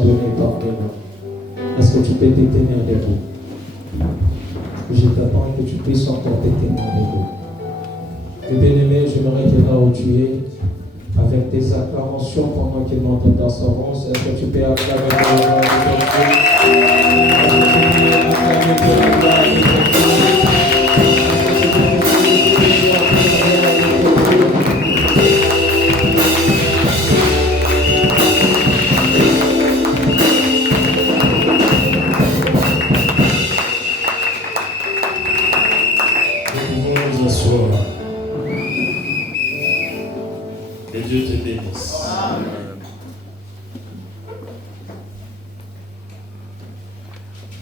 donné parfaitement. Est-ce que tu peux te tenir debout? Je t'attends que tu puisses encore te tenir debout. Et bien-aimé, j'aimerais te là où tu es, avec des acclamations pendant qu'il monte dans sa voix. Est-ce que tu peux acclamer pour la gloire de ton Dieu? Que Dieu te bénisse.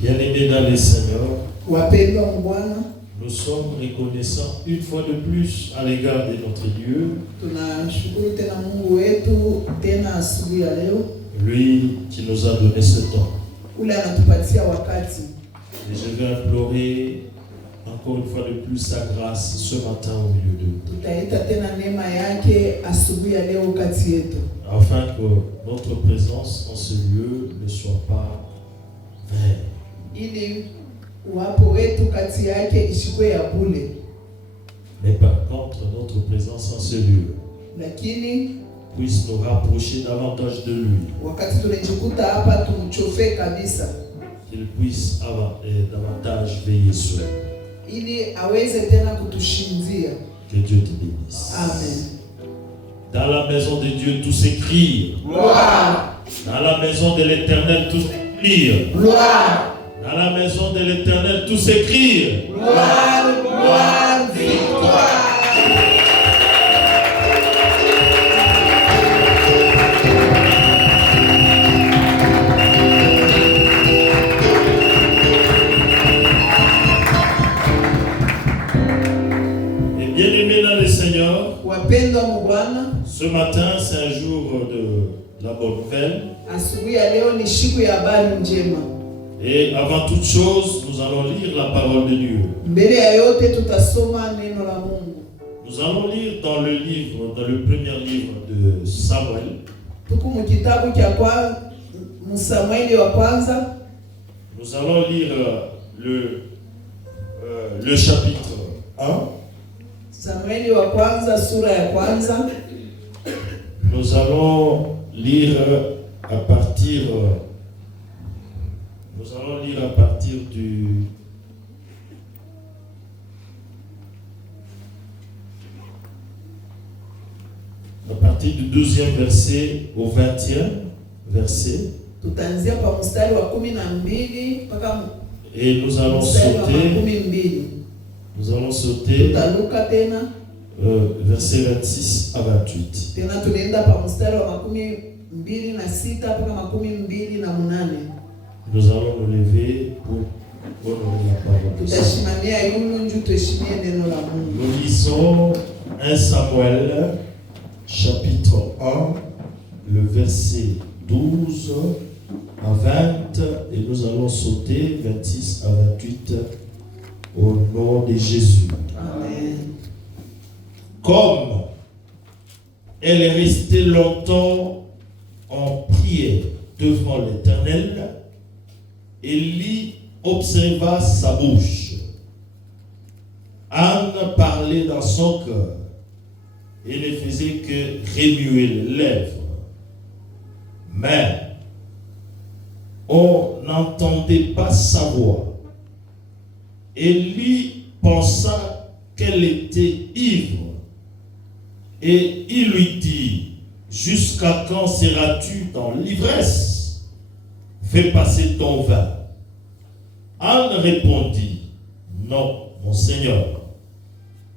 Bien-aimés dans le Seigneur, nous sommes reconnaissants une fois de plus à l'égard de notre Dieu. Lui qui nous a donné ce temps. Et je vais implorer encore une fois de plus sa grâce ce matin au milieu de nous. Afin que notre présence en ce lieu ne soit pas vaine. Mais par contre, notre présence en ce lieu puisse nous rapprocher davantage de lui. Qu'il puisse davantage veiller sur nous. Que Dieu te bénisse. Amen. Dans la maison de Dieu, tout s'écrit. Gloire. Dans la maison de l'Éternel, tout s'écrit. Gloire. Dans la maison de l'Éternel, tout s'écrit. Gloire, gloire, victoire. Bien-aimés dans le Seigneur, ce matin c'est un jour de la bonne nouvelle. Et avant toute chose, nous allons lire la parole de Dieu. Nous allons lire dans le premier livre de Samuel. Nous allons lire le chapitre 1. Nous allons lire à partir du 12e verset au 20e verset. Et nous allons sauter verset 26 à 28. Nous allons nous lever pour honorer la parole de Dieu. Nous lisons 1 Samuel chapitre 1, le verset 12 à 20, et nous allons sauter 26 à 28 au nom de Jésus. Amen. Comme elle est restée longtemps en prière devant l'Éternel, Élie observa sa bouche. Anne parlait dans son cœur et ne faisait que remuer les lèvres. Mais on n'entendait pas sa voix. Élie pensa qu'elle était ivre. Et il lui dit, jusqu'à quand seras-tu dans l'ivresse? Fais passer ton vin. Anne répondit, non, mon Seigneur,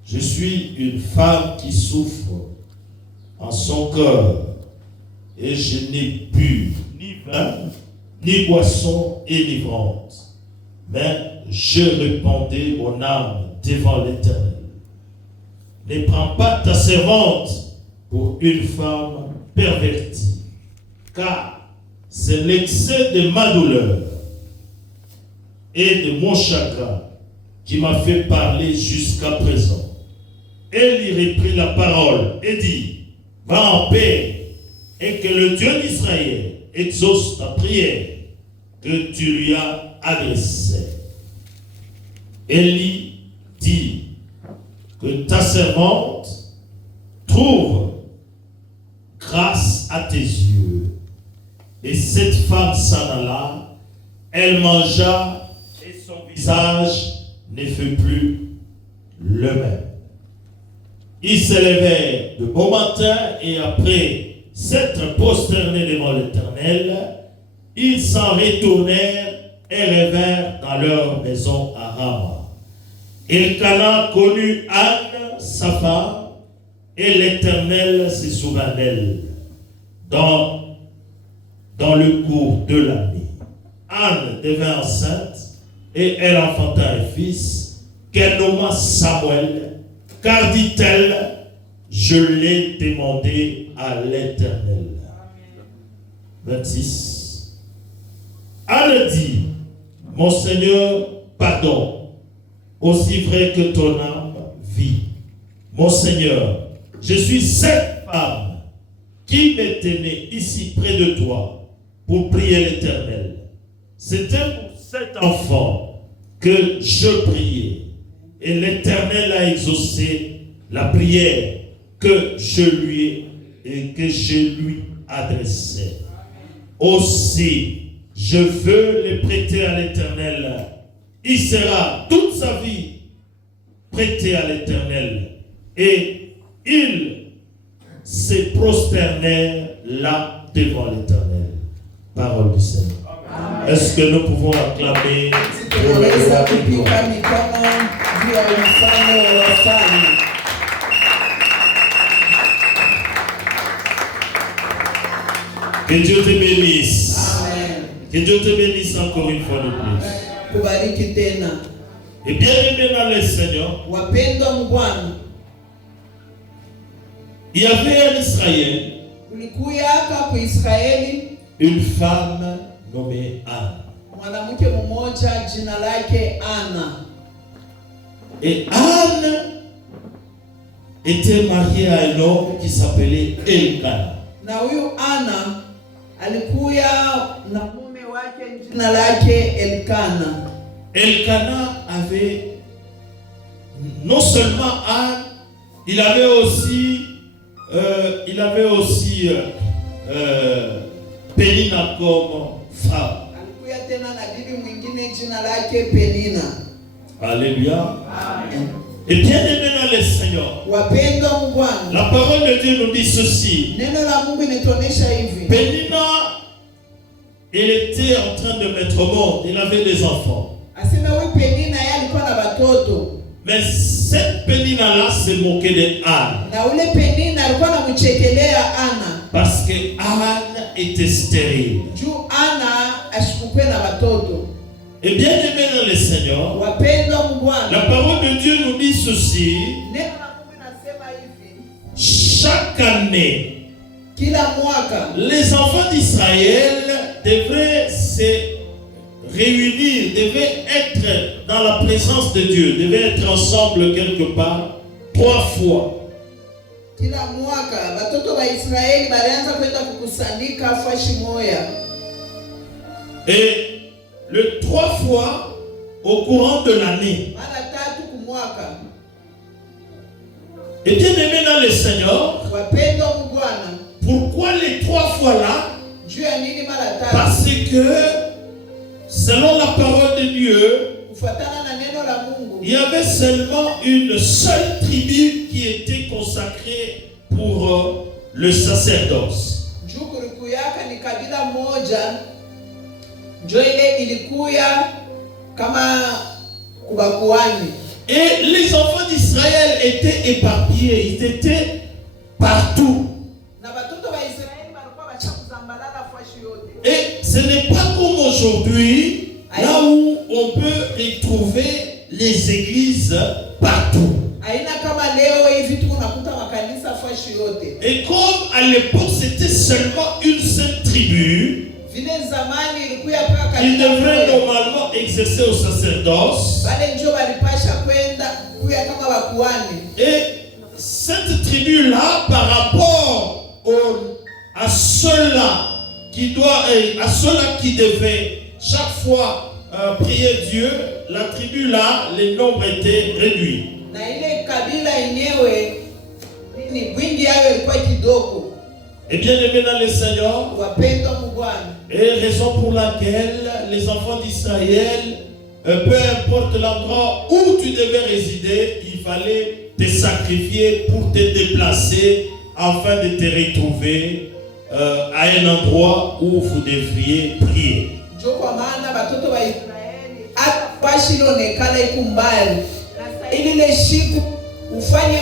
je suis une femme qui souffre en son cœur, et je n'ai bu ni vin, ni boisson enivrante, mais je répondais mon âme devant l'Éternel. Ne prends pas ta servante pour une femme pervertie, car c'est l'excès de ma douleur et de mon chagrin qui m'a fait parler jusqu'à présent. Elle y reprit la parole et dit, va en paix, et que le Dieu d'Israël exauce ta prière que tu lui as adressée. Élie dit que ta servante trouve grâce à tes yeux. Et cette femme s'en alla, elle mangea et son visage ne fut plus le même. Ils s'élevèrent de bon matin et après s'être prosternés devant l'Éternel, ils s'en retournèrent et revinrent dans leur maison à Rama. Elkana connut Anne, sa femme, et l'Éternel se souvint d'elle dans le cours de l'année. Anne devint enceinte et elle enfanta un fils qu'elle nomma Samuel, car dit-elle, je l'ai demandé à l'Éternel. 26. Anne dit, mon Seigneur, pardon, aussi vrai que ton âme vit. Mon Seigneur, je suis cette femme qui m'est tenue ici près de toi pour prier l'Éternel. C'était pour cet enfant que je priais. Et l'Éternel a exaucé la prière que je lui adressais. Aussi, je veux le prêter à l'Éternel. Il sera toute sa vie prêté à l'Éternel. Et il se prosternèrent là devant l'Éternel. Parole du Seigneur. Est-ce que nous pouvons acclamer pour le roi de gloire? Que Dieu te bénisse. Amen. Que Dieu te bénisse encore une fois de plus. Kubariki tena. Et bien aimé dans le Seigneur, Wapendwa mbwana, il y avait en Israël kulikuyaka ku Israeli une femme nommée Anne. mwanamke mmoja jina lake Ana. Et Anne était mariée à un homme qui s'appelait Elkana. Na huyu Ana alikuya na mume wake jina lake Elkana. Elkana avait non seulement Anne, il avait aussi Pénina comme femme. Alikuya tena na bibi mwingine jina lake Penina. Alléluia. Amen. Et bien aimé dans le Seigneur, Wapendwa mbwana, la parole de Dieu nous dit ceci. neno la Mungu linatuonesha hivi. Pénina, elle était en train de mettre au monde, il avait des enfants. Asema huyu Penina yeye alikuwa na watoto. Mais cette Pénina-là se moquait de Anne. Na ule Penina alikuwa anamchekelea Ana. Parce que Anne était stérile. Juu Ana ashikukwe na watoto. Et bien aimé dans le Seigneur, Wapendwa mbwana, la parole de Dieu nous dit ceci. neno la Mungu linasema hivi. Chaque année, Kila mwaka les enfants d'Israël devraient se réunir, devaient être dans la présence de Dieu, devaient être ensemble quelque part 3 fois. kila mwaka watoto wa Israeli walianza kwenda kukusanyika fashi moya. Et le 3 fois au courant de l'année. Mara 3 kumwaka. Et bien aimé dans le Seigneur, Wapendwa mbwana, pourquoi les 3 fois là? juu ya nini mara 3? Parce que selon la parole de Dieu, Kufuatana na neno la Mungu, il y avait seulement une seule tribu qui était consacrée pour le sacerdoce. juu kulikuyaka ni kabila moja, ndio ile ilikuya kama kubakuani. Et les enfants d'Israël étaient éparpillés, ils étaient partout. Na watoto wa Israeli walikuwa wachakuzambalala fashi yote. Et ce n'est pas comme aujourd'hui, là où on peut retrouver les églises partout. Haina kama leo hivi tu unakuta makanisa fashi yote. Et comme à l'époque c'était seulement une seule tribu, Vile zamani ilikuya paka ils devraient kanisa. normalement exercer au sacerdoce. Wale ndio walipasha kwenda kuya kama wakuani. Et cette tribu-là, par rapport à ceux-là à ceux-là qui devaient chaque fois prier Dieu, la tribu là, les nombres étaient réduits. Na ile kabila yenyewe ni wingi yao ilikuwa kidogo. Et bien aimé dans le Seigneur, Wapendwa mu Bwana, et raison pour laquelle les enfants d'Israël, peu importe l'endroit où tu devais résider, il fallait te sacrifier pour te déplacer afin de te retrouver à un endroit où vous devriez prier. ndio kwa maana watoto wa Israeli hata fashi ilionekana iko mbali. Na ile siku ufanye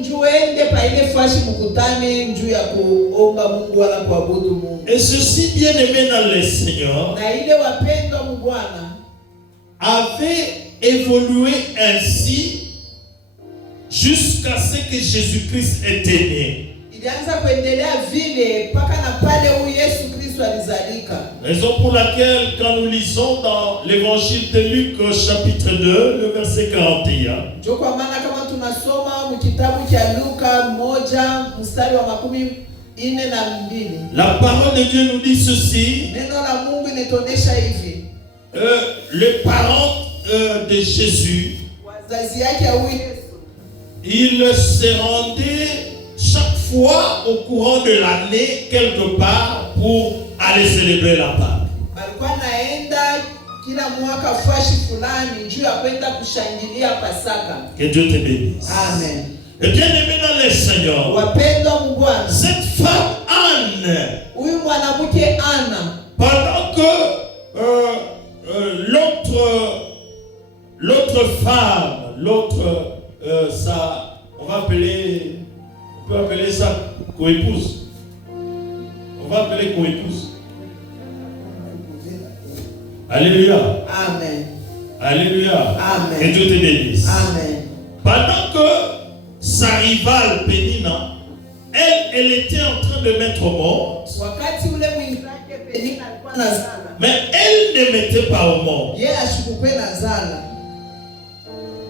njuende pa ile fashi mkutane njuu ya kuomba Mungu wala kuabudu Mungu. Et ceci, bien aimé dans le Seigneur, Na ile wapendwa mu Bwana avait évolué ainsi jusqu'à ce que Jésus-Christ était né. ilianza kuendelea vile mpaka na pale huyu Yesu Kristo alizalika. Raison pour laquelle, quand nous lisons dans l'évangile de Luc, chapitre 2, le verset 41, Ndio kwa maana kama tunasoma mkitabu cha Luka 1 mstari wa 42, la parole de Dieu nous dit ceci. neno la Mungu linatuonesha hivi. Les parents de Jésus, Wazazi yake ya huyu Yesu ils se rendaient chaque fois au courant de l'année quelque part pour aller célébrer la Pâque. alikuwa naenda kila mwaka fashi fulani juu ya kwenda kushangilia Pasaka. Que Dieu te bénisse. Amen. Et bien aimé dans le Seigneur, Wapendwa mu Bwana, cette femme Anne, huyu mwanamke Ana, pendant que l'autre femme, ça, on peut appeler ça co-épouse. On va appeler co-épouse. Alléluia. Amen. Alléluia. Amen. Que Dieu te bénisse. Amen. Pendant que sa rivale Pénina, elle était en train de mettre au monde, Wakati ule mwenzake Penina alikuwa nazala, mais elle ne mettait pas au monde. yeye ashukukwe nazala.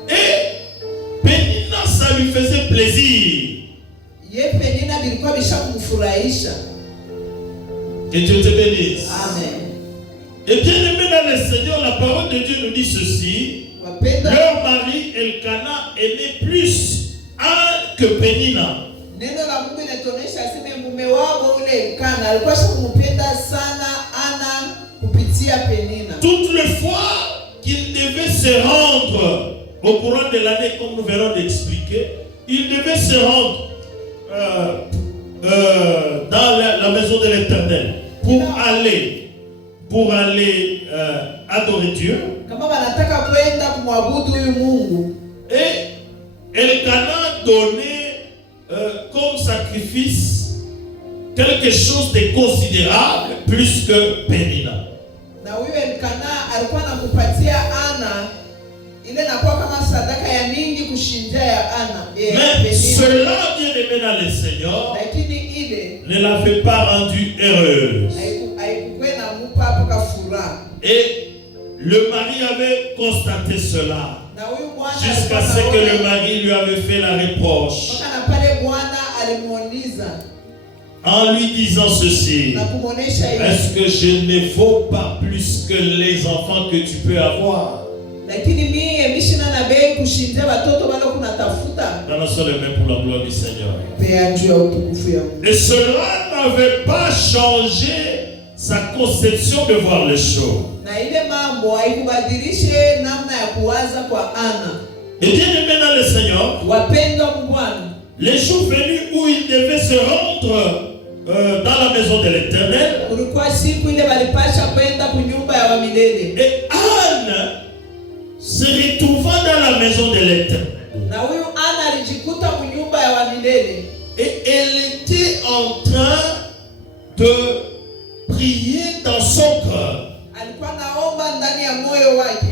Et Pénina, ça lui faisait plaisir. Ye Penina bilikuwa bishamfurahisha. Que Dieu te bénisse. Amen. Et bien aimé dans le Seigneur, la parole de Dieu nous dit ceci. Wapendwa, Leur mari Elkana aimait plus Anne que Pénina. neno la Mungu linatuonesha aseme mume wao ule Kana alikuwa shakumpenda sana Ana kupitia Penina. Toutes les fois qu'il devait se rendre au courant de l'année, comme nous venons d'expliquer, il devait se rendre dans la maison de l'Éternel pour aller adorer Dieu. Kama wanataka kwenda kumwabudu huyu Mungu, Et Elkana donnait comme sacrifice quelque chose de considérable plus que Pénina. na huyu Elkana alikuwa anakupatia Ana ile nakuwa kama sadaka ya mingi kushindia ya Ana. Mais cela, bien aimé dans le Seigneur, Lakini ile ne l'avait pas rendue heureuse. haikukuwa na mupa hapo ka furaha. Et le mari avait constaté cela Na huyu bwana jusqu'à ce que le mari lui avait fait la reproche mpaka na pale bwana alimuuliza en lui disant ceci: na kumuonesha hivi, est-ce que je ne vaux pas plus que les enfants que tu peux avoir? lakini mimi mishina na bei kushindia watoto wale kunatafuta. Dansons les mains pour la gloire du Seigneur. Pea juu ya utukufu ya Mungu. Et cela n'avait pas changé sa conception de voir les choses. Na ile mambo haikubadilishe namna ya kuwaza kwa Ana. Et bien aimé dans le Seigneur, Wapendwa Bwana, les jours venus où il devait se rendre dans la maison de l'Éternel, kulikuwa siku ile walipasha kwenda kunyumba ya wamilele. et Anne se retrouvant dans la maison de l'Éternel, Na huyu Ana alijikuta kunyumba ya wamilele. et elle était en train de prier dans son cœur. Alikuwa naomba ndani ya moyo wake.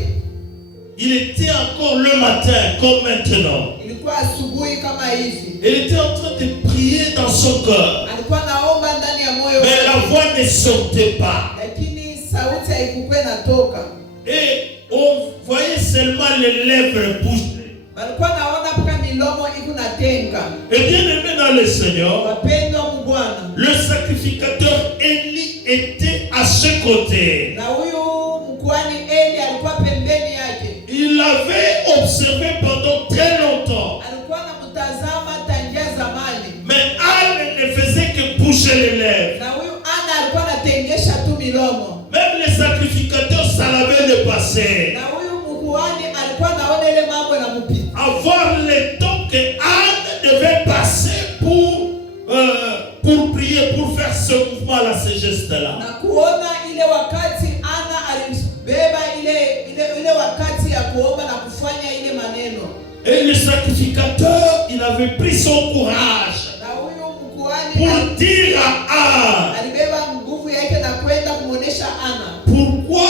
Il était encore le matin comme maintenant. Ilikuwa asubuhi kama hivi. Elle était en train de prier dans son cœur. Alikuwa naomba ndani ya moyo Mais la wake. voix ne sortait pas. Lakini sauti haikuwa inatoka. Et on voyait seulement les lèvres bouger. Walikuwa naona mpaka milomo iko natenga. Et bien aimé dans le Seigneur, Wapendwa Bwana, le sacrificateur Élie était à ses côtés. Na huyu mkuhani Eli alikuwa pembeni yake. Il l'avait observé pendant très longtemps. Alikuwa anamtazama tangia zamani. Mais Anne ne faisait que bouger les lèvres. Na huyu Ana alikuwa anatengesha tu milomo. Même les sacrificateurs savaient le passé. Na huyu mkuhani alikuwa anaona ile mambo yanamupita. Avoir le temps que Anne devait passer pour prier, pour faire ce mouvement-là, ce geste-là. Na kuona ile wakati Ana alibeba ile wakati ya kuomba na kufanya ile maneno. Et le sacrificateur, il avait pris son courage Na huyu mkuhani pour dire à Anne, alibeba nguvu yake na kwenda kumuonesha Ana. pourquoi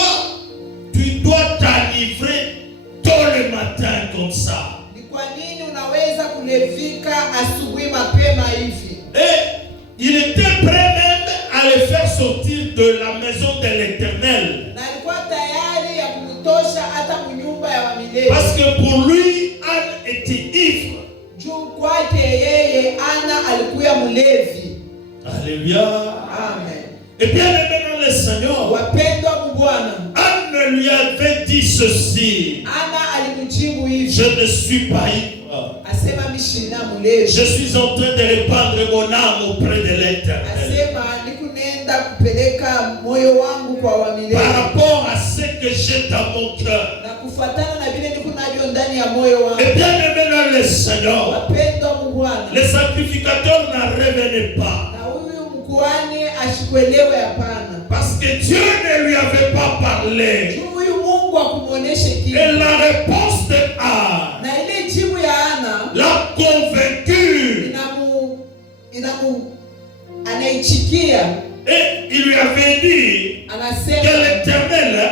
tu dois t'enivrer tôt le matin comme ça? Ni kwa nini unaweza kulevika asubuhi mapema hivi? Et il était prêt même à le faire sortir de la maison de l'Éternel. Na alikuwa tayari ya kumtosha hata mnyumba ya wamilele. Parce que pour lui, Anne était ivre. Juu kwake yeye Ana alikuwa mlevi. Alléluia. Amen. Et bien aimé dans le Seigneur, Wapendwa mbwana, Anne lui avait dit ceci: Ana alimjibu hivi. je ne suis pas ivre. Asema mishina mlevi. Je suis en train de répandre mon âme auprès de l'Éternel. Asema nikunenda kupeleka moyo wangu kwa wamilele. Par rapport à ce que j'ai dans mon cœur. Na kufuatana na vile niko navyo ndani ya moyo wangu. Et bien aimé dans le Seigneur, Wapendwa mbwana, les sacrificateurs n'en revenaient pas. na huyu mkuhani ashikuelewe hapana. Parce que Dieu ne lui avait pas parlé. Juu huyu Mungu akumuoneshe kitu. Et la réponse de Anne Na ile jibu ya Ana l'a convaincu. Anaichikia. Et il lui avait dit que Anasema l'Éternel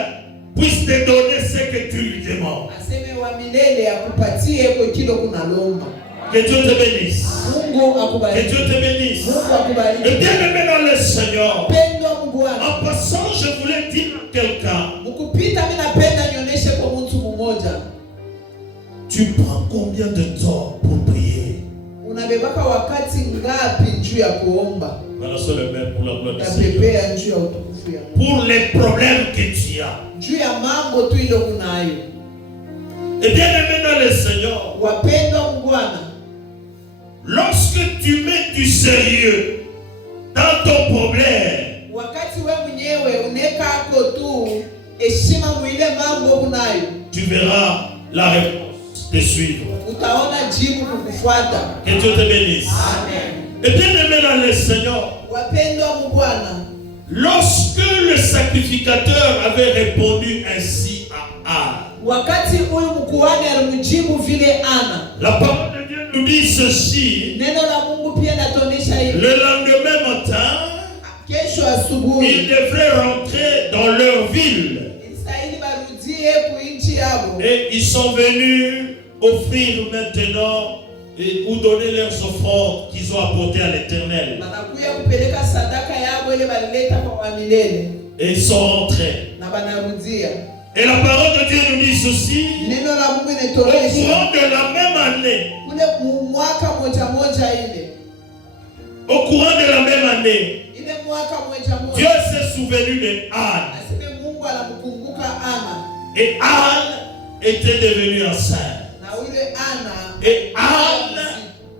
puisse te donner ce que tu lui demandes. aseme wa milele akupatie kwa kilo kuna lomba. Que Dieu te bénisse. Mungu Que akubariki. Dieu te bénisse. Mungu akubariki. Et bien aimé dans le Seigneur, Pendwa mbwana. en passant, je voulais dire à quelqu'un: Mkupita mimi napenda nionyeshe kwa mtu mmoja. tu prends combien de temps pour prier? Unabebaka wakati ngapi juu ya kuomba? Voilà, c'est le même pour la gloire du Na Seigneur. prepare juu ya utukufu ya Mungu. Pour les problèmes que tu as. Juu ya mambo tu ile kunayo. Et bien aimé dans le Seigneur, Wapendwa mbwana, lorsque tu mets du sérieux dans ton problème, wakati we mwenyewe uneka hapo tu heshima mwile mambo kunayo, tu verras la réponse te suivre. utaona jibu kukufuata. Que Dieu te bénisse. Amen. Et bien aimé dans le Seigneur, Wapendwa mbwana, lorsque le sacrificateur avait répondu ainsi à Anne, wakati huyu mkuhani alimjibu vile Ana, la parole de Dieu nous dit ceci: neno la Mungu pia latonesha hivi. le lendemain matin, Kesho asubuhi ils devraient rentrer dans leur ville. istahili barudie kuinchi yao. Et ils sont venus offrir maintenant ou donner leurs offrandes qu'ils ont apportées à l'Éternel. Banakuya kupeleka sadaka yao ile balileta kwa wamilele Et ils sont rentrés. na banarudia. Et la parole de Dieu nous dit ceci: Neno la Mungu au inatonesha courant de la même année, kule mwaka moja ile. au courant de la même année, Ile mwaka moja Dieu s'est souvenu de Anne. aseme Mungu anamkumbuka Ana. Et Anne était devenue enceinte. Na yule Ana Et Anne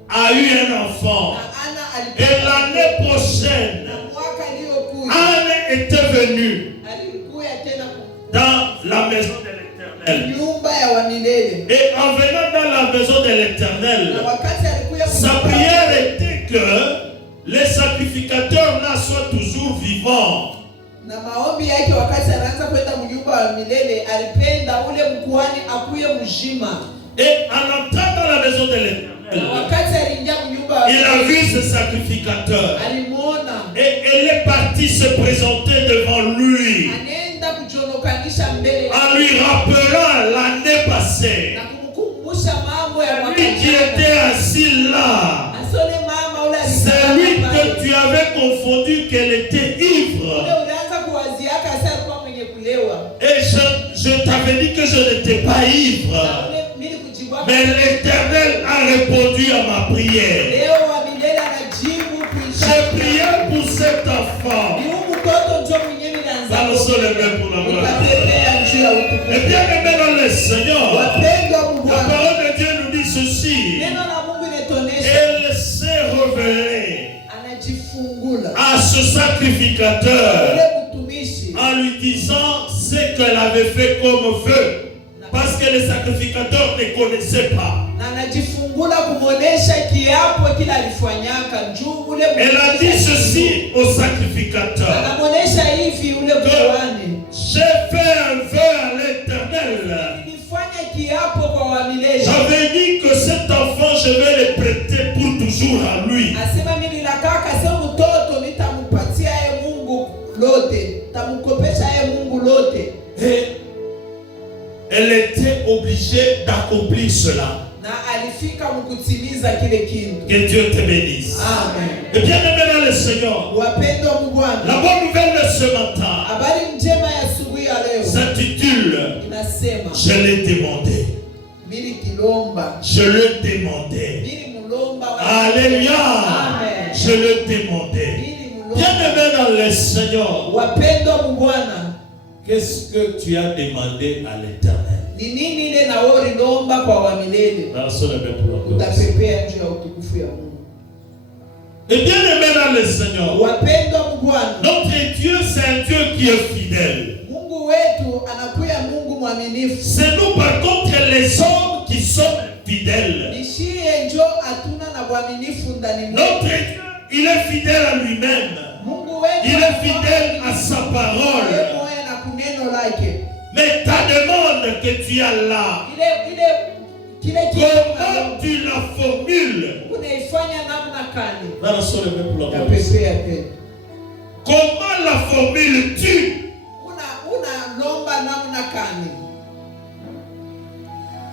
a eu un enfant. na Ana Et alipata l'année prochaine, na mwaka iliyokuja Anne était venue alikuya tena dans la maison de l'Éternel. nyumba ya wamilele. Et en venant dans la maison de Na l'Éternel, wakati alikuya sa prière était que les sacrificateurs là soient toujours vivants. na maombi yake wakati anaanza kwenda mnyumba wa milele, alipenda ule mkuhani akuye mzima. Et en entrant dans la maison de l'Éternel, Wakati aliingia mnyumba wa il a vu milele, ce sacrificateur. alimuona Et elle est partie se présenter devant lui, anaenda kujonokanisha mbele en lui rappelant l'année passée. na kumkumbusha mambo ya mwaka Lui qui était jana. assis là, Asole mama ule c'est lui alisimama pale. que tu avais confondu qu'elle était Ule ivre. ulianza kuwaziaka sasa alikuwa mwenye kulewa. Et je t'avais dit que je n'étais pas Na ivre. ule mimi kujibu Mais l'Éternel a répondu à ma prière. leo wa milele anajibu kuisha. J'ai prié pour cet enfant. Ni huyu mtoto Et bien aimé dans le Seigneur, Wapendwa mu la Bwana, parole de Dieu nous dit ceci. neno la Mungu inatuonesha Elle s'est révélée anajifungula à ce sacrificateur ule mtumishi en lui disant ce qu'elle avait fait comme vœu. Parce que les sacrificateurs ne connaissaient pas. na anajifungula kumwonesha kiapo kila alifanyaka juu ule Elle a dit ceci au sacrificateur. anamwonesha hivi ule kuhani, J'ai fait un vœu à l'Éternel. nilifanya kiapo kwa wamilele. J'avais dit que cet enfant, je vais le prêter pour toujours à lui. Asema mimi nilakaka sema mtoto nitampatia yeye Mungu lote, tamkopesha yeye Mungu lote. Et elle était obligée d'accomplir cela. Na alifika mkutimiza kile kintu. Que Dieu te bénisse. Amen. Et bien aimé dans le Seigneur, Wapendwa mu Bwana, la bonne nouvelle de ce matin habari njema ya asubuhi ya leo s'intitule inasema Je l'ai demandé. mimi kilomba, Je le demandais. mimi mulomba wa Alléluia. Amen. Je le demandais. Mimi Bien mulomba. aimé dans le Seigneur, Wapendwa mu Bwana, qu'est-ce que tu as demandé à l'Éternel? ni nini ile na wewe uliomba kwa wamilele? Utapepea juu ya utukufu ya Mungu. Et bien aimé dans le Seigneur, Wapendwa mu Bwana, notre Dieu c'est un Dieu qui est fidèle. Mungu wetu anakuya Mungu mwaminifu. C'est nous par contre les hommes qui sommes fidèles. Nishie njo atuna na mwaminifu ndani mwetu. Notre Dieu, il est fidèle à lui-même. Mungu wetu Il est fidèle à sa parole. yeye moya na kuneno lake. Mais ta demande que tu as là, Kile comment tu la formules? unaifanya namna gani? Dans le sol, même pour la police. Utapepea tena. Comment la formules-tu? Unalomba namna gani?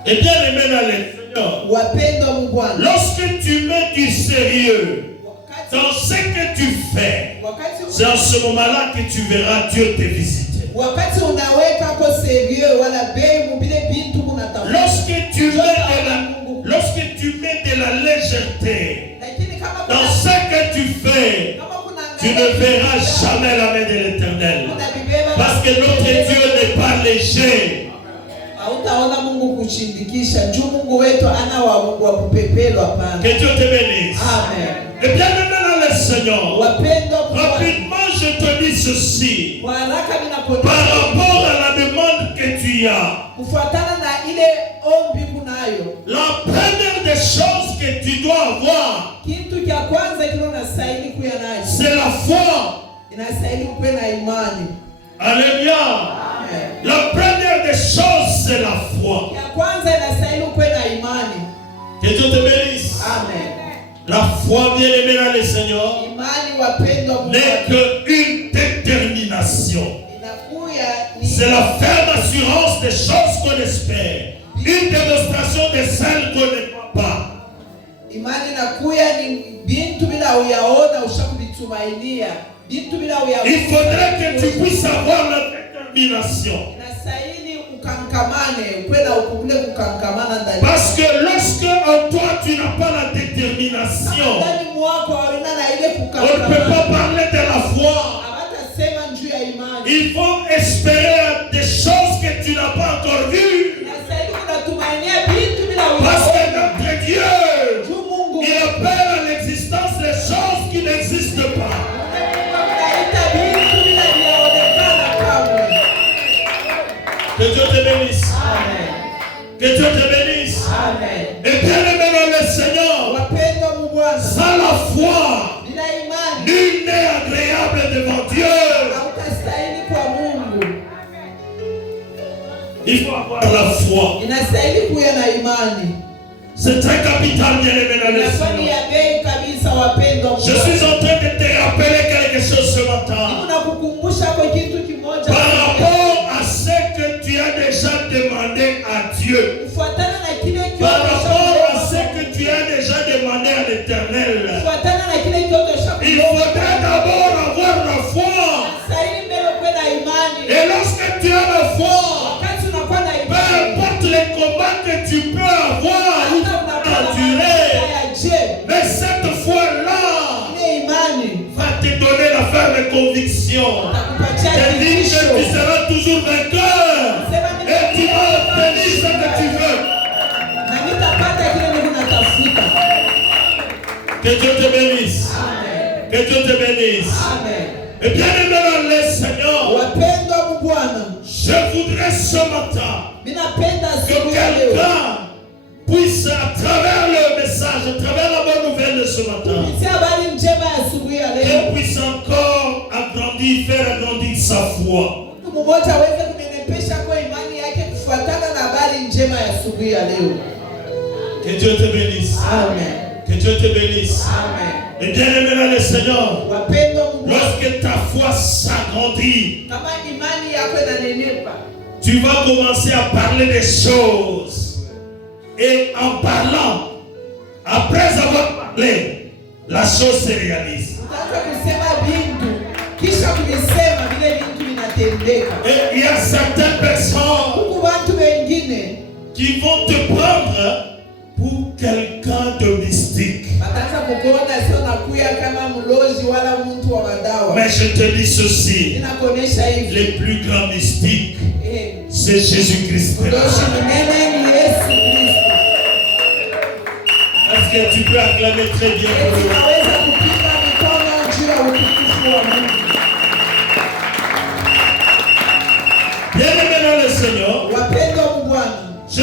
Et bien aimé dans le Seigneur, Wapendwa mu Bwana, lorsque tu mets du sérieux wakati dans ce que tu fais, wakati c'est en ce moment-là que tu verras Dieu te visiter. wakati unaweka ko serieux wala bei mubile bintu kunatafuta. Lorsque tu mets de la légèreté Lakini kama dans ce que tu fais, tu ne verras jamais la main de l'Éternel. Parce que notre Dieu n'est pas léger. hautaona Mungu kushindikisha juu Mungu wetu ana wa kupepelwa pana. Que Dieu te bénisse. Amen. Et bien maintenant le Seigneur, Wapendwa, rapidement je te dis ceci. kwa haraka Par rapport à la demande que tu as, kufuatana na ile ombi kunayo, la première des choses que tu dois avoir, kitu cha kwanza kile unastahili kuwa nacho, c'est la foi. inastahili kuwa na imani. Alléluia. Amen. La première des choses, c'est la foi. Ya kwanza inastahili kuwa na imani. Que Dieu te bénisse. Amen. La foi, bien aimée dans le Seigneur, Imani wapendwa, n'est qu'une détermination. inakuya ni C'est la ferme assurance des choses qu'on espère. Une démonstration de celles qu'on ne voit pas. imani inakuya ni bintu bila uyaona ushakubitumainia. Bintu bila uyaona. Il faudrait que tu puisses avoir la détermination. Inastahili ukankamane, ukwenda ukule kukankamana ndani. Parce que lorsque en toi tu n'as pas la détermination, ndani mwako hauna na ile on ne kukankamana. peut pas parler de la foi. Hawatasema juu ya imani. Il faut espérer des choses que tu n'as pas encore vues. Inastahili unatumainia bintu bila Parce que uyaona. notre Dieu, Juu Mungu il appelle à l'existence les choses qui n'existent pas. unaita bintu bila vyaonekana kamwe. Que Dieu te bénisse. Amen. Que Dieu te bénisse. Amen. Et bien aimé dans le Seigneur, Wapendwa mu Bwana, sans la foi, bila imani nul n'est agréable devant Dieu. hautastahili kwa Mungu. Il faut avoir la foi. Inastahili kuwa na imani. C'est très capital, bien aimé dans le Inakuwa ni Seigneur. ya bei kabisa, wapendwa mu Je Bwana. suis en train de te rappeler quelque chose ce matin. Nakukumbusha kwa kitu kimoja. Par rapport à ce que tu as déjà demandé à Dieu. Kufuatana na kile Par kioto rapport à ce que tu as déjà demandé à l'Éternel. kufuatana na kile kioto cha Il faudrait d'abord avoir la foi. Saini mbele kwa na imani. Et lorsque tu as la foi, Wakati unakuwa na peu imani, importe les combats que tu peux avoir, il hata faut unakuwa na endurer. maisha ya je, Mais cette foi-là ile imani va te donner la ferme conviction. itakupatia Et dit que tu kitisho. seras toujours vainqueur. Et tu Que Dieu te bénisse. Amen. Que Dieu te bénisse. Amen. Et bien aimé dans le Seigneur, Wapendwa mu Bwana, je voudrais ce matin ninapenda que siku ya leo quelqu'un puisse, à travers le message, à travers la bonne nouvelle de ce matin, kupitia habari njema ya asubuhi ya leo, qu'il puisse encore agrandir, faire agrandir sa foi. mtu mmoja aweze kunenepesha kwa imani yake kufuatana na habari njema ya asubuhi ya leo. Que Dieu te bénisse. Amen. Que Dieu te bénisse. Amen. Et bien aimé dans le Seigneur, Wapendwa mu Bwana, lorsque ta foi s'agrandit, kama imani yako inanenepa, tu vas commencer à parler des choses. Et en parlant, après avoir parlé, la chose se réalise. utaanza kusema bintu, kisha kuvisema vile bintu vinatendeka. Et il y a certaines personnes Huku watu wengine qui vont te prendre pour quelqu'un de mystique. wataanza kukuona sio nakuya kama mlozi wala mtu wa madawa. Mais je te dis ceci, Ninakuonesha hivi, les plus grands mystiques, c'est Jésus-Christ. mlozi mnene ni Yesu Kristo. Est-ce que tu peux acclamer très bien pour lui? Tunaweza kupiga mikono juu ya utukufu wa Mungu. Bien-aimé dans le Seigneur, Wapendwa mu Bwana, je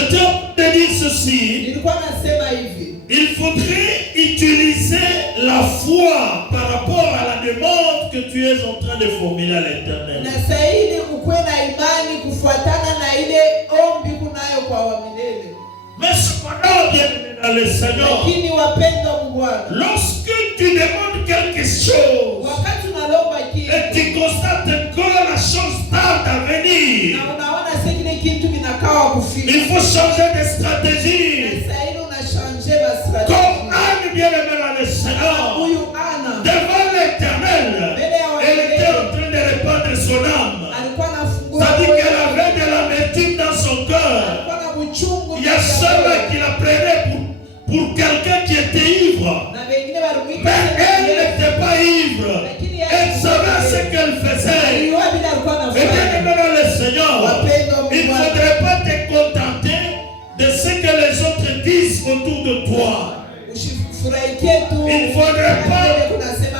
te dis ceci, nilikuwa nasema hivi, il faudrait utiliser la foi par rapport à la demande que tu es en train de formuler à l'Éternel. unastahili ukuwe na imani kufuatana na ile ombi kunayo kwa wa milele. Mais cependant, bien-aimé dans le Seigneur, Lakini wapendwa mu Bwana, lorsque tu demandes quelque chose wakati unalomba kitu et tu constates que la chose tarde à venir, na unaona sasa kile kitu kinakawa kufika, il faut changer de stratégie. unastahili unashanje basi. Comme Anne, bien-aimé dans le Seigneur, Huyu Ana devant l'Éternel, elle était en train de répandre son âme. alikuwa anafungua Ça dit moyo, qu'elle avait de l'amertume dans son cœur. alikuwa na uchungu. Il y a ceux qui la prenaient pour quelqu'un qui était ivre. Na wengine walimwita Mais elle Yesu. n'était pas ivre. Elle savait ce qu'elle faisait. Alijua vile alikuwa Et bien anafanya. aimé dans le Seigneur, Wapendwa mu il ne Bwana, faudrait pas te contenter de ce que les autres disent autour de toi. usifurahikie tu. Il ne faudrait Kunasema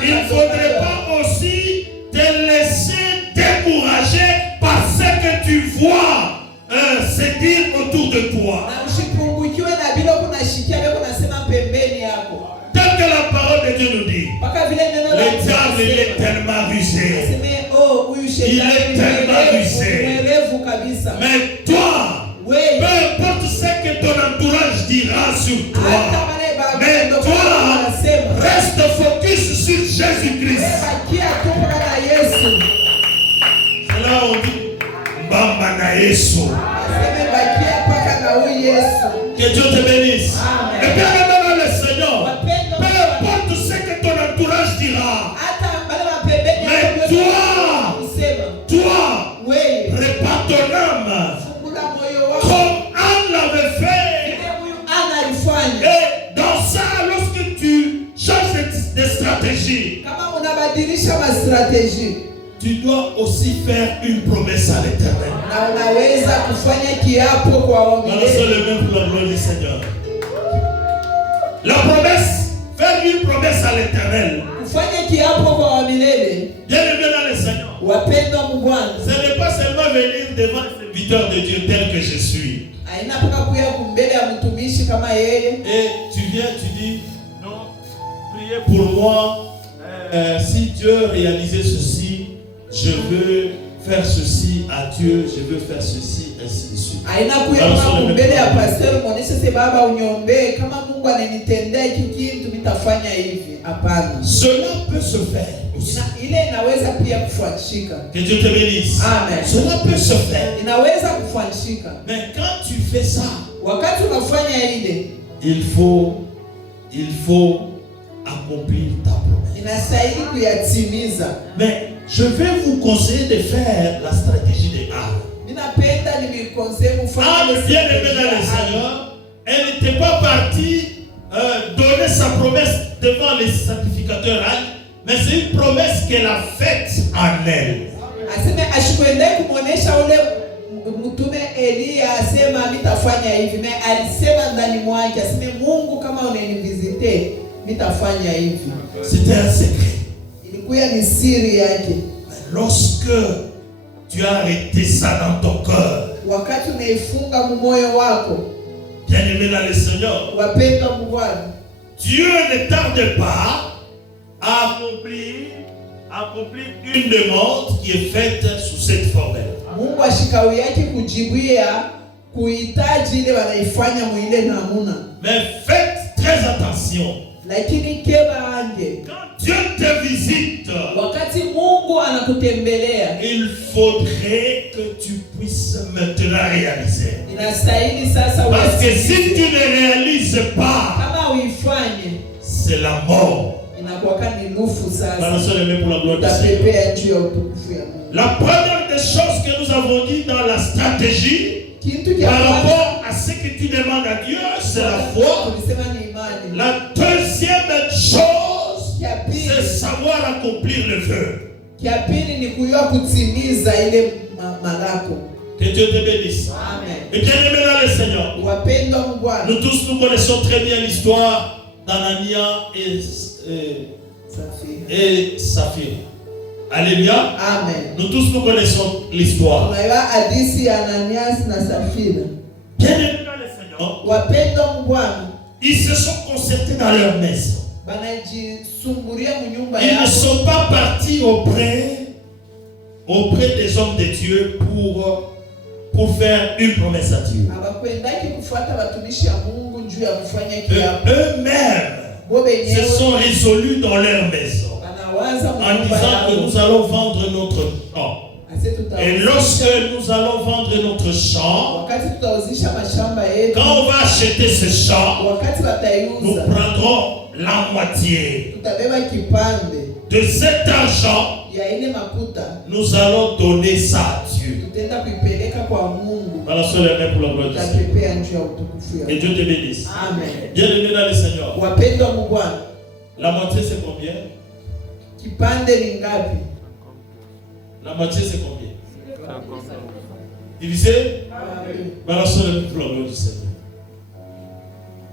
pas aussi te laisser décourager par ce que tu vois se dire autour de toi. na usipungukiwe na bila kunashikia bila kunasema pembeni yako. Tel que la parole de Dieu nous dit, Mpaka vile neno la le diable il est tellement rusé. Aseme, oh, huyu Il est shetani tellement rusé. mwerevu kabisa. Mais toi, peu Wewe importe ce que ton entourage dira sur hata toi, wale baba mais ndio toi, wanasema reste focus sur Jésus-Christ. bakia tu na Yesu. C'est là où on dit, Mbamba na Yesu. Aseme bakia paka na huyu Yesu. Que Dieu te bénisse. Amen. Et bien aimé dans le Seigneur, Wapendwa, peu importe ce que ton entourage dira, hata wale mapembeni Mais yako ndio toi, kusema toi, wewe répare ton âme fungula moyo wako. comme Anne l'avait fait. Ile huyu Ana alifanya. Et dans ça, lorsque tu changes de stratégie, Kama unabadilisha mastrateji tu dois aussi faire une promesse à l'Éternel. na unaweza kufanya kiapo kwa Balançons wamilele. les mains pour la gloire du Seigneur. La promesse, faire une promesse à l'Éternel. Kufanya kiapo kwa wamilele. Bien aimé dans le Seigneur. Wapendwa mu Bwana, Ce n'est pas seulement venir devant le serviteur de Dieu tel que je suis. haina mpaka kuya kumbele ya mtumishi kama yeye. Et tu viens, tu dis, non, priez pour moi. Si Dieu réalisait ceci, je veux faire ceci à Dieu, je veux faire ceci, ainsi de suite. Haina kuya kama kumbele ya pastor muoneshe se baba uniombee kama Mungu ananitendea hiki kitu nitafanya hivi. Hapana. Cela peut se faire aussi. Ile inaweza pia kufuatishika. Que Dieu te bénisse. Amen. Cela peut se faire. Inaweza kufuatishika. Mais quand tu fais ça, Wakati unafanya ile, il faut accomplir ta promesse. inastahili kuyatimiza. Mais je vais vous conseiller de faire la stratégie de Anne. Ninapenda nimikonseye mfano. Anne, bien aimée dans le Seigneur, elle n'était pas partie donner sa promesse devant les sacrificateurs, mais c'est une promesse qu'elle a faite en elle. Aseme ashikwende kumuonesha ule mtume Elia asema nitafanya hivi, na alisema ndani mwake, aseme Mungu kama unanivisite nitafanya hivi. C'était un secret. Ilikuwa ni siri yake. Lorsque tu as arrêté ça dans ton cœur, Wakati unaifunga moyo wako, bien-aimé dans le Seigneur, wapenda Bwana, Dieu ne tarde pas à accomplir une demande qui est faite sous cette formule. Mungu ashikawi yake kujibia kuhitaji ile wanaifanya mwile namuna. Mais faites très attention. Lakini keba ange, Quand Dieu te visite, wakati Mungu anakutembelea, il faudrait que tu puisses maintenant réaliser. inastahili sasa Parce que si tu ne réalises pas, kama uifanye, c'est la mort. inakuwa ni nufu sasa. Balance les mains pour la gloire du Seigneur. Utapepea juu ya utukufu ya Mungu. La première des choses que nous avons dit dans la stratégie Kitu kia par kwanza rapport à ce que tu demandes à Dieu, c'est la foi. tulisema ni imani. La deuxième chose, Kia pili, c'est savoir accomplir le vœu. kia pili ni kujua kutimiza ile malako. Que Dieu te bénisse. Amen. Et bien aimé dans le Seigneur, Wapendwa Bwana, nous tous nous connaissons très bien l'histoire d'Anania et Saphir. Alléluia. Amen. Nous tous nous connaissons l'histoire. Tunaiwa hadithi ya Ananias na Safira. Bien aimé dans le Seigneur, Wapendwa Bwana, ils se sont concertés dans leur maison. banajisumburia munyumba Ils ne yao. sont pas partis auprès des hommes de Dieu pour faire une promesse à Dieu. Hawakwendaki kufuata watumishi ya Mungu juu ya kufanya kiapo. Eux-mêmes Bo se benyewe sont résolus dans leur maison banawaza en munyumba disant que yao. nous allons vendre notre champ. Ase tutawazisha- Et lorsque nous allons vendre notre champ, wakati tutauzisha mashamba yetu, quand on va acheter ce champ, wakati nous wataiuza, prendrons la moitié tutabeba kipande de cet argent. ya ile makuta, Nous allons donner ça à Dieu. tutaenda kuipeleka kwa Mungu, Balance les mains pour la gloire du Seigneur. tutapepea njuu ya utukufu ya Et Mungu. Dieu te bénisse. Amen. Bien-aimé dans le Seigneur, Wapendwa Bwana, la moitié c'est combien? kipande ni ngapi? La moitié c'est combien? Divisé? Balance les mains pour la gloire du Seigneur.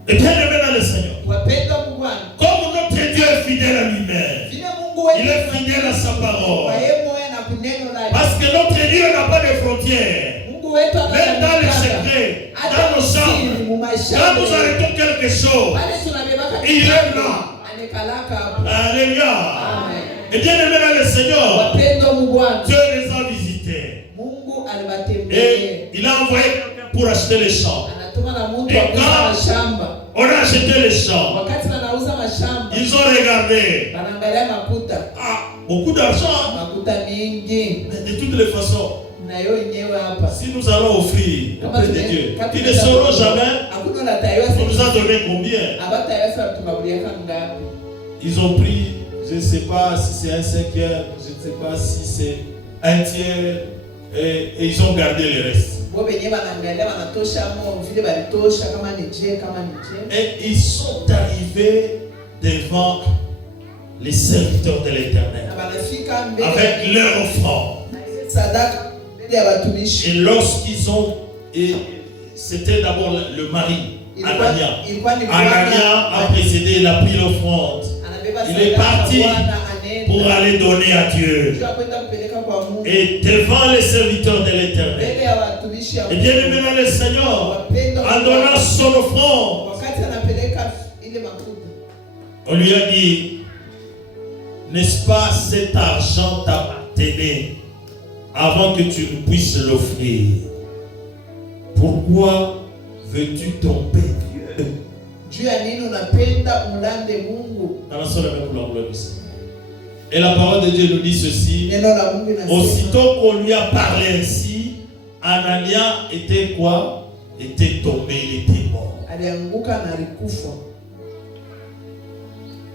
Et bien-aimé dans le Seigneur, Wapendwa Bwana, comme notre Dieu est fidèle à lui-même, vile Mungu wetu il est fidèle à sa kwa parole. yeye moyo na kuneno lake. Parce que notre Dieu n'a pas de frontières. Mungu wetu Même dans les anataka secrets, hata dans nos siri chambres, mu quand mashamba nous arrêtons quelque chose, pale tunabebaka il est kitabu, là. anekalaka hapo. Alléluia. Amen. Et bien aimé dans le Seigneur, Wapendwa Bwana, Dieu les a visités. Mungu aliwatembelea. Et il a envoyé quelqu'un pour acheter les champs. Anatuma na mtu Et wa kuuza quand- mashamba. On a acheté les champs. Wakati wanauza mashamba, Ils ont regardé. wanaangalia makuta, Ah, beaucoup d'argent. makuta mingi Mais de toutes les façons, na yo yenyewe hapa. si nous allons offrir auprès de Dieu, ils ne sauront jamais. Hakuna unataiwa On nous a donné combien? abataiwa sasa tumabuliaka ngapi? Ils ont pris, je ne sais pas si c'est un cinquième, je ne sais pas si c'est un tiers, et ils ont gardé le reste. Bo benye wanaangalia wanatosha mo vile balitosha kama ni je kama ni je. Et ils sont arrivés devant les serviteurs de l'Éternel Na banafika mbele avec leur offrande. sadaka mbele ya watumishi. Et lorsqu'ils ont, et c'était d'abord le mari, Anania. Ilikuwa ni Anania a précédé, il a pris l'offrande anabeba il est sadaka, parti Bwana pour anaenda. aller donner à Dieu. Juu ya kwenda kupeleka kwa Mungu. Et devant les serviteurs de l'Éternel. Mbele ya watumishi ya Et bien aimé dans le Seigneur, Wapendwa en donnant son offrande, wakati anapeleka ile makuta, on lui a dit, n'est-ce pas cet argent t'appartenait avant que tu ne puisses l'offrir? Pourquoi veux-tu tomber Dieu? juu ya nini unapenda umlande Mungu? Annonçons la main pour la gloire du Seigneur. Et la parole de Dieu nous dit ceci. Neno la Mungu linasema Aussitôt qu'on lui a parlé ainsi, Anania était quoi? Était tombé, il était mort. alianguka na alikufa.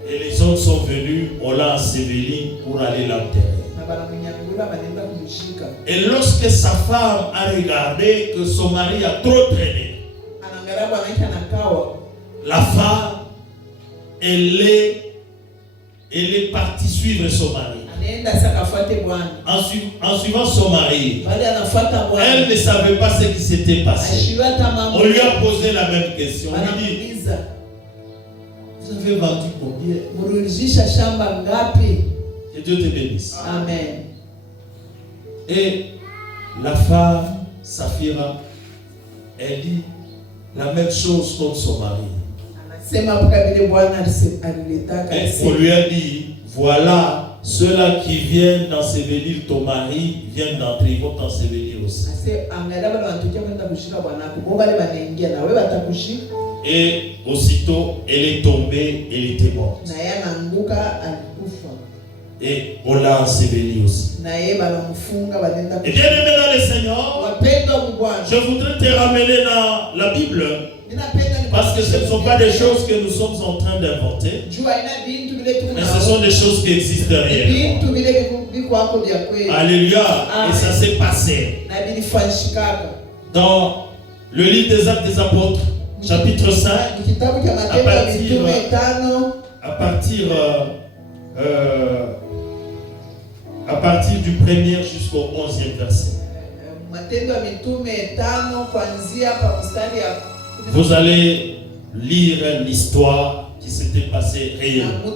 Et les autres sont venus, on l'a enseveli pour aller l'enterrer. Na banamnyangula banaenda kumshika. Et lorsque sa femme a regardé que son mari a trop traîné, Anaangalia bwanake anakawa. la femme, elle est partie suivre son mari. Anaenda sasa kafuate Bwana. En suivant son mari, Bali anafuata elle Bwana. ne savait pas ce qui s'était passé. Ashiwa hata mama. On lui a posé la même question. On lui dit, Anamuuliza, Vous avez vendu combien? Murudisha shamba ngapi? Que Dieu te bénisse. Amen. Et la femme, Saphira, elle dit la même chose contre son mari. Et on lui a dit, voilà, ceux-là qui viennent d'ensevelir ton mari viennent d'entrer, ils vont t'ensevelir aussi. Et aussitôt, elle est tombée, elle était morte. Et on l'a enseveli aussi. Et bien aimé dans le Seigneur, je voudrais te ramener dans la Bible, parce que ce ne sont pas des choses que nous sommes en train d'inventer, mais ce sont des choses qui existent réellement. Alléluia. Et ça s'est passé dans le livre des Actes des Apôtres, chapitre 5, à partir du 1er jusqu'au 11e verset. Vous allez lire l'histoire qui s'était passée réellement.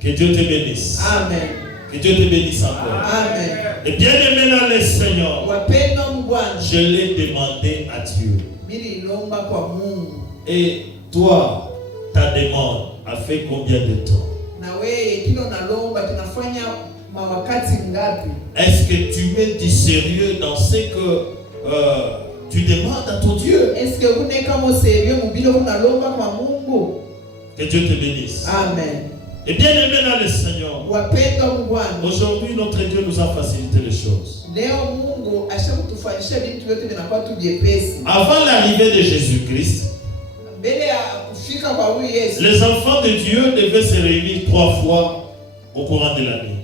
Que Dieu te bénisse. Amen. Que Dieu te bénisse encore. Amen. Et bien aimé dans le Seigneur, je l'ai demandé à Dieu. Et toi, ta demande a fait combien de temps? Est-ce que tu mets du sérieux dans ce que tu demandes à ton Dieu? Que Dieu te bénisse. Amen. Et bien aimé dans le Seigneur, aujourd'hui notre Dieu nous a facilité les choses. Avant l'arrivée de Jésus-Christ, les enfants de Dieu devaient se réunir 3 fois au courant de l'année.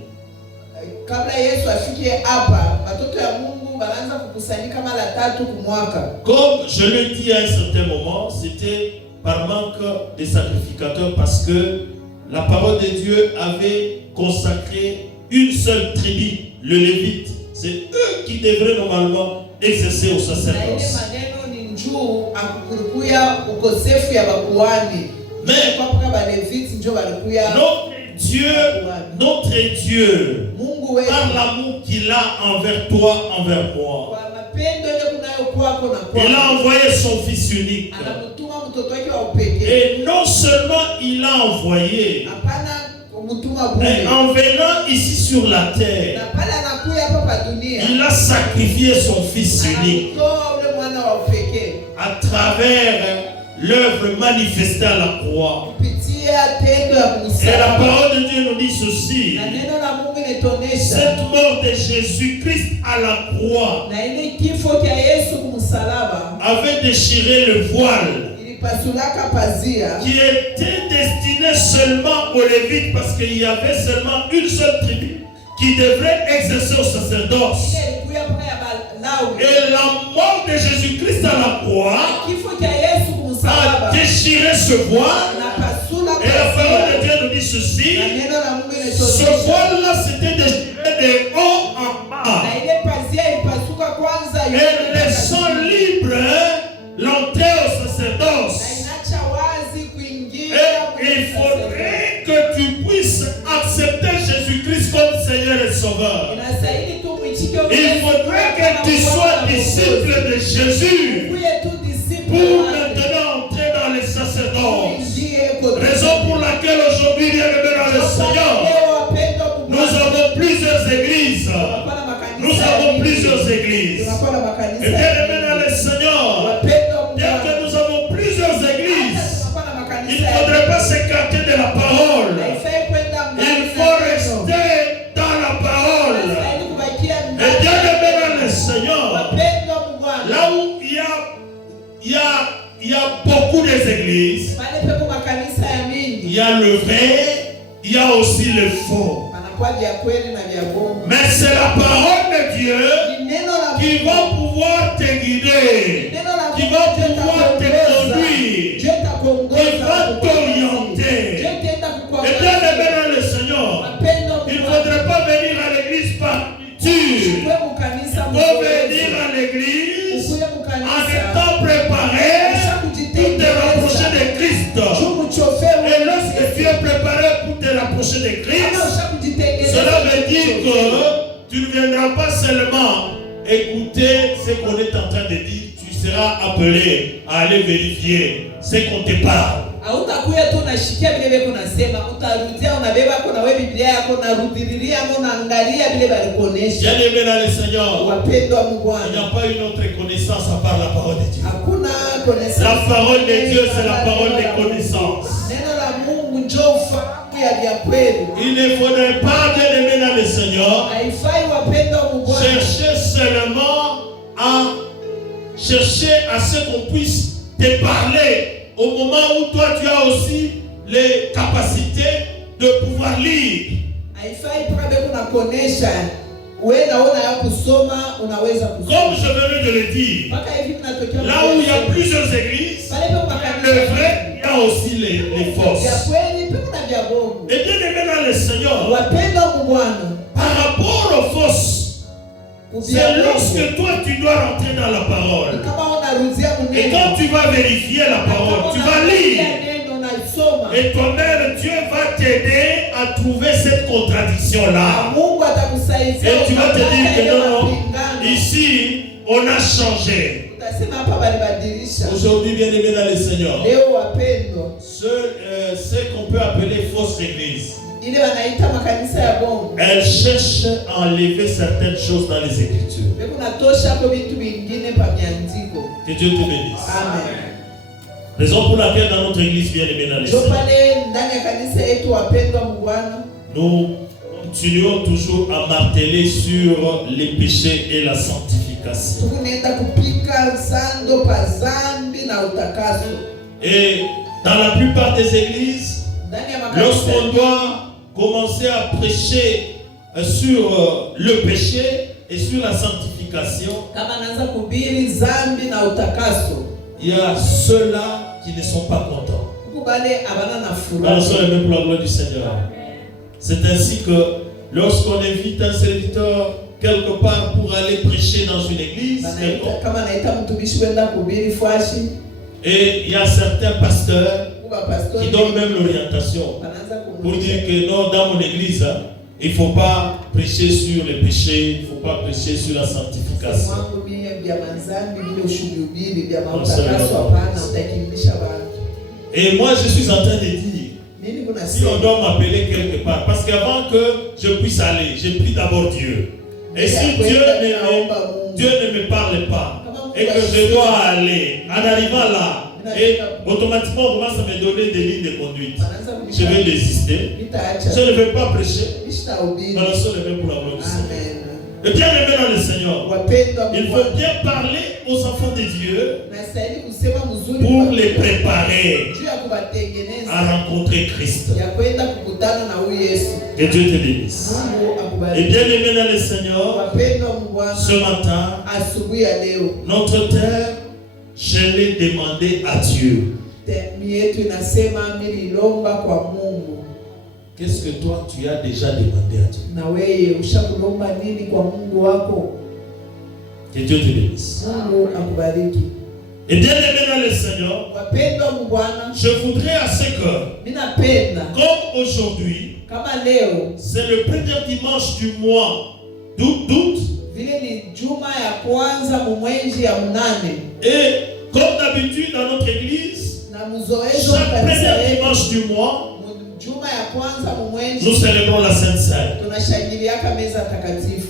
Comme je le dis à un certain moment, c'était par manque de sacrificateurs, parce que la parole de Dieu avait consacré une seule tribu, le Lévite. C'est eux qui devraient normalement exercer au sacerdoce. Mais notre Dieu, par l'amour qu'il a envers toi, envers moi, il a envoyé son Fils unique. Et non seulement il a envoyé, mais en venant ici sur la terre, il a sacrifié son Fils unique à travers l'œuvre manifestée à la croix. Et la parole de Dieu nous dit ceci: cette mort de Jésus-Christ à la croix avait déchiré le voile qui était destiné seulement aux Lévites, parce qu'il y avait seulement une seule tribu qui devrait exercer au sacerdoce. Et la mort de Jésus-Christ à la croix a déchiré ce voile. Et la parole de Dieu nous dit ceci: ce voile-là s'était déchiré de haut en bas, et laissant libre l'entrée au sacerdoce. Et il faudrait que tu puisses accepter Jésus-Christ comme Seigneur et Sauveur. Il faudrait que tu sois disciple de Jésus pour maintenant entrer dans le sacerdoce. Raison pour laquelle aujourd'hui, bien aimé dans le Seigneur, nous avons plusieurs églises. Nous avons plusieurs églises. Et bien aimé dans le Seigneur, bien que nous avons plusieurs églises, il ne faudrait pas s'écarter de la parole. Il faut rester dans la parole. Et bien aimé dans le Seigneur, là où il y a beaucoup d'églises, il y a le vrai, il y a aussi le faux. Mais c'est la parole de Dieu qui va pouvoir te guider, qui va pouvoir te conduire, qui va t'orienter. Et bien aimé dans le Seigneur, il ne faudrait pas venir à l'église par habitude. Il faut venir à l'église en étant préparé pour te rapprocher dire que tu ne viendras pas seulement écouter ce qu'on est en train de dire, tu seras appelé à aller vérifier ce qu'on te parle. Hautakuya tu unashikia vile vile kunasema, utarudia unabeba kuna wewe Biblia yako unarudilia unaangalia vile balikuonesha. Bien aimé dans le Seigneur, Wapendwa il n'y Bwana, a pas une autre connaissance à part la parole de Dieu. hakuna connaissance. La parole de Dieu, c'est la parole de connaissance. Neno la Mungu njoo ufahamu ya vya kweli. Il ne faudrait pas, bien aimé dans le Seigneur, Haifai wapendwa Bwana, chercher seulement chercher à ce qu'on puisse te parler au moment où toi tu as aussi les capacités de pouvoir lire. haifai pale kuna kuonesha wewe naona ya kusoma unaweza kusoma. Comme je venais de le dire, Mpaka hivi tunatokea là où il y a plusieurs églises, pale pe kwa le vrai, il y a aussi les vya fausses. kweli pe kuna vya bongo. Et bien aimé dans le Seigneur, Wapendwa Bwana, par rapport aux fausses, c'est lorsque toi tu dois rentrer dans la parole. kama unarudia Et munene quand tu vas vérifier la parole, tu vas lire. neno unasoma. Et toi-même, Dieu va t'aider à trouver cette contradiction-là. Mungu atakusaidia. Et tu vas te dire que non, Mapingano. ici, on a changé. Utasema hapa balibadilisha. Aujourd'hui, bien aimé dans le Seigneur, Leo wapendwa, ce qu'on peut appeler fausses églises, ile wanaita makanisa ya bongo. elles cherchent à enlever certaines choses dans les Écritures. Kuna tosha kwa vitu vingine pa miandiko. Que Dieu te bénisse. Amen. Raison pour laquelle dans notre église, bien aimé dans le Ndio Seigneur, pale ndani ya kanisa yetu wapendwa Bwana, nous continuons toujours à marteler sur les péchés et la sanctification. tunaenda kupika sando pa zambi na utakaso. Et dans la plupart des églises, Ndani ya makanisa lorsqu'on doit commencer à prêcher sur le péché et sur la sanctification, kama naanza kuhubiri zambi na utakaso, il y a ceux-là qui ne sont pas contents. kubale abana na Dans furaha. le même pour la gloire du Seigneur. C'est ainsi que lorsqu'on invite un serviteur quelque part pour aller prêcher dans une église, Banaita kama naita mtumishi kwenda kuhubiri fashi, et il y a certains pasteurs kuba pastor qui donnent même l'orientation banaanza pour dire kumwambia que non, dans mon église, il ne faut pas prêcher sur les péchés, il ne faut pas prêcher sur la sanctification. mwangu mimi vya manzambi vile ushuhubiri vya mautakaso hapana, utakimbisha watu. Et moi, je suis en train de dire, Nini kuna si on sema? doit m'appeler quelque part, parce qu'avant que je puisse aller, j'ai pris d'abord Dieu. Et si Dieu ne me parle pas, et que je dois aller, en arrivant là, et automatiquement on commence à me donner des lignes de conduite, je vais désister. Je ne vais pas prêcher. Voilà, c'est le même pour la gloire du Seigneur. Amen. Et bien aimé dans le Seigneur, Wapendwa il Bwana, faut bien parler aux enfants de Dieu nastahili kusema mzuri pour les préparer juu ya kuwatengeneza à rencontrer Christ. ya kwenda kukutana na huyu Yesu. Que Dieu te bénisse. Mungu Et akubariki. bien aimé dans le Seigneur, Wapendwa Bwana, ce matin, asubuhi ya leo notre terre, je l'ai demandé à Dieu. temi yetu inasema nililomba kwa Mungu. Qu'est-ce que toi tu as déjà demandé à Dieu? Na wewe ushakulomba nini kwa Mungu wako? Que Dieu te bénisse. Mungu akubariki. Et bien aimé dans le Seigneur, Wapendwa Bwana, je voudrais à ce que, ninapenda comme aujourd'hui, kama leo c'est le premier dimanche du mois d'août, vile ni juma ya kwanza mumwenji ya mnane, et comme d'habitude dans notre église, na mzoezo chaque kanisa premier yetu dimanche du mois, juma ya kwanza nous mumwenji célébrons la Sainte Seine. tunashangiliaka meza takatifu.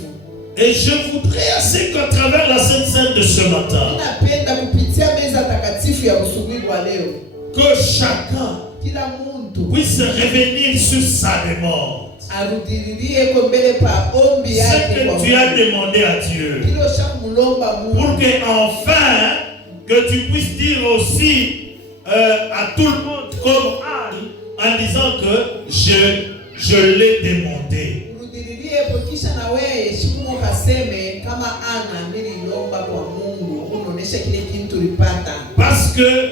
Et je voudrais à ce qu'à travers la Sainte Seine de ce matin, Ninapenda kupitia meza takatifu ya usubuhi wa leo, que chacun kila muntu puisse revenir sur sa demande. arudililie ko mbele pa ombi Ce yake kwa que tu as Mungu. demandé à Dieu. Kile ushamulomba Pour Mungu, que enfin, que tu puisses dire aussi à tout le monde comme Anne, en disant que je l'ai demandé. urudililie po kisha na wewe shimu kaseme kama ana nililomba kwa Mungu, unaonesha kile kitu ulipata. Parce que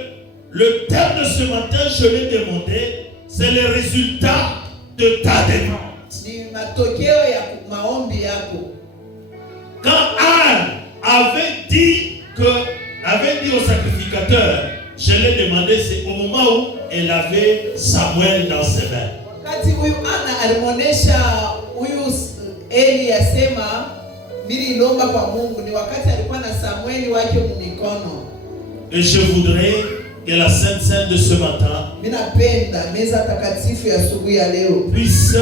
le thème de ce matin, je l'ai demandé, c'est le résultat de ta demande. Ni matokeo ya maombi yako. Quand Anne avait dit au sacrificateur, je l'ai demandé, c'est au moment où elle avait Samuel dans ses mains. Wakati huyu Ana alimuonesha huyu Eli yasema nililomba kwa Mungu ni wakati alikuwa na Samueli wake mumikono. Et je voudrais que la Sainte Seine de ce matin Minapenda meza takatifu ya asubuhi ya leo puisse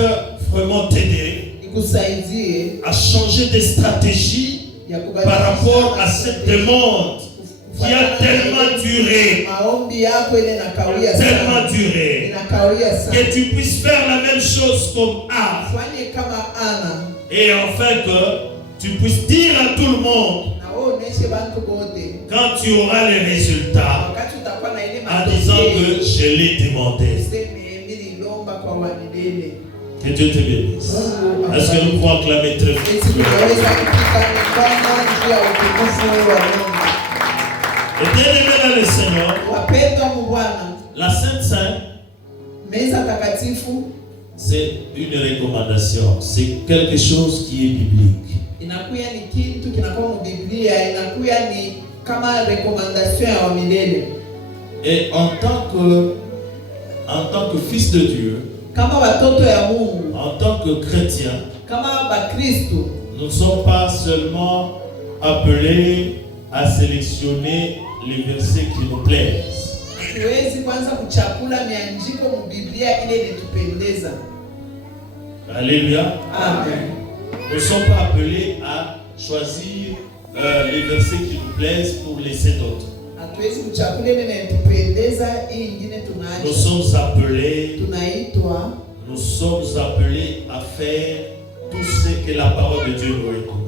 vraiment t'aider ikusaidie à changer des stratégies par rapport à cette demande qui a tellement duré, tellement duré, que tu puisses faire la même chose comme Anne, et enfin que tu puisses dire à tout le monde, quand tu auras les résultats, en disant que je l'ai demandé. Que Dieu te bénisse. Est-ce que nous pouvons acclamer très fort? Et bien aimé dans le Seigneur, la Sainte Seine, c'est une recommandation, c'est quelque chose qui est biblique. Et en tant que fils de Dieu, en tant que chrétien, nous ne sommes pas seulement appelés à sélectionner les versets qui nous plaisent. Alléluia. Amen. Nous ne sommes pas appelés à choisir les versets qui nous plaisent pour laisser d'autres. Nous sommes appelés à faire tout ce que la parole de Dieu nous recommande.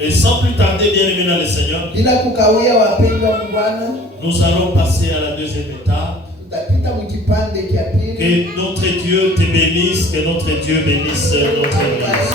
Et sans plus tarder, bien aimé dans le Seigneur, nous allons passer à la deuxième étape. Que notre Dieu te bénisse, que notre Dieu bénisse notre Église.